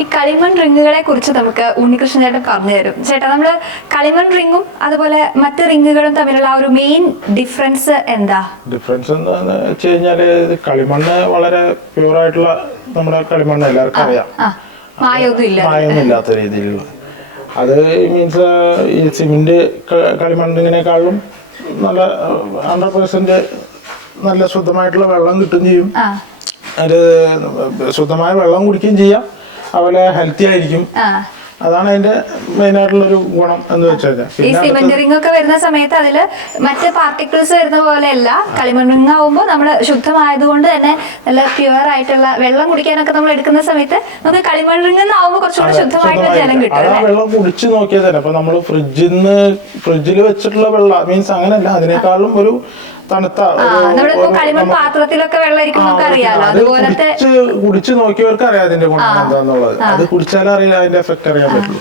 ഈ കളിമൺ റിങ്ങുകളെ കുറിച്ച് നമുക്ക് ഉണ്ണികൃഷ്ണൻ ചേട്ടൻ പറഞ്ഞു തരും. ചേട്ടാ, നമ്മള് കളിമൺ റിങ്ങും അതുപോലെ മറ്റ് റിങ്ങുകളും തമ്മിലുള്ള ആ ഒരു മെയിൻ ഡിഫറൻസ് എന്താ? ഡിഫറൻസ് എന്താന്ന് വെച്ച് കഴിഞ്ഞാല് കളിമണ്ണ് വളരെ പ്യൂർ ആയിട്ടുള്ള നമ്മുടെ കളിമണ്ണ് എല്ലാവർക്കും അറിയാം, മായൊന്നും ഇല്ലാത്ത രീതിയിലുള്ള. അത് മീൻസ് ഈ സിമെന്റ് കളിമണ്ണിനേക്കാളും നല്ല 100% നല്ല ശുദ്ധമായിട്ടുള്ള വെള്ളം കിട്ടുകയും ചെയ്യും. അത് ശുദ്ധമായ വെള്ളം കുടിക്കുകയും ചെയ്യാം, അതുപോലെ ഹെൽത്തി ആയിരിക്കും. അതാണ് അതിന്റെ മെയിൻ ആയിട്ടുള്ളൊരു ഗുണം എന്ന് വെച്ചാൽ. ഈ സിമന്റ് റിംഗ് ഒക്കെ വരുന്ന സമയത്ത് അതില് മറ്റ് പാർട്ടിക്കിൾസ് വരുന്ന പോലെയല്ല, കളിമൺ റിംഗ് ആവുമ്പോൾ നമ്മൾ ശുദ്ധമായതുകൊണ്ട് തന്നെ നല്ല പ്യുവർ ആയിട്ടുള്ള വെള്ളം കുടിക്കാനൊക്കെ നമ്മൾ എടുക്കുന്ന സമയത്ത് നമുക്ക് കളിമൺ റിംഗ് ആവുമ്പോൾ കുറച്ചുകൂടി ശുദ്ധമായിട്ടുള്ള ജലം കിട്ടും. വെള്ളം കുടിച്ചു നോക്കിയാൽ തന്നെ ഇപ്പൊ നമ്മള് ഫ്രിഡ്ജിൽ വെച്ചിട്ടുള്ള വെള്ളം മീൻസ് അങ്ങനെയല്ല, അതിനേക്കാളും ഒരു തണുത്ത കളിമൺ പാത്രത്തിലൊക്കെ വെള്ളം ഇരിക്കുന്നൊക്കെ അറിയാലോ, അതുപോലത്തെ കുടിച്ചു നോക്കിയവർക്ക് അറിയാം അതിന്റെ ഗുണം എന്താന്നുള്ളത്. അത് കുടിച്ചാലേ അറിയാം, അതിന്റെ എഫക്ട് അറിയാൻ പറ്റുള്ളൂ.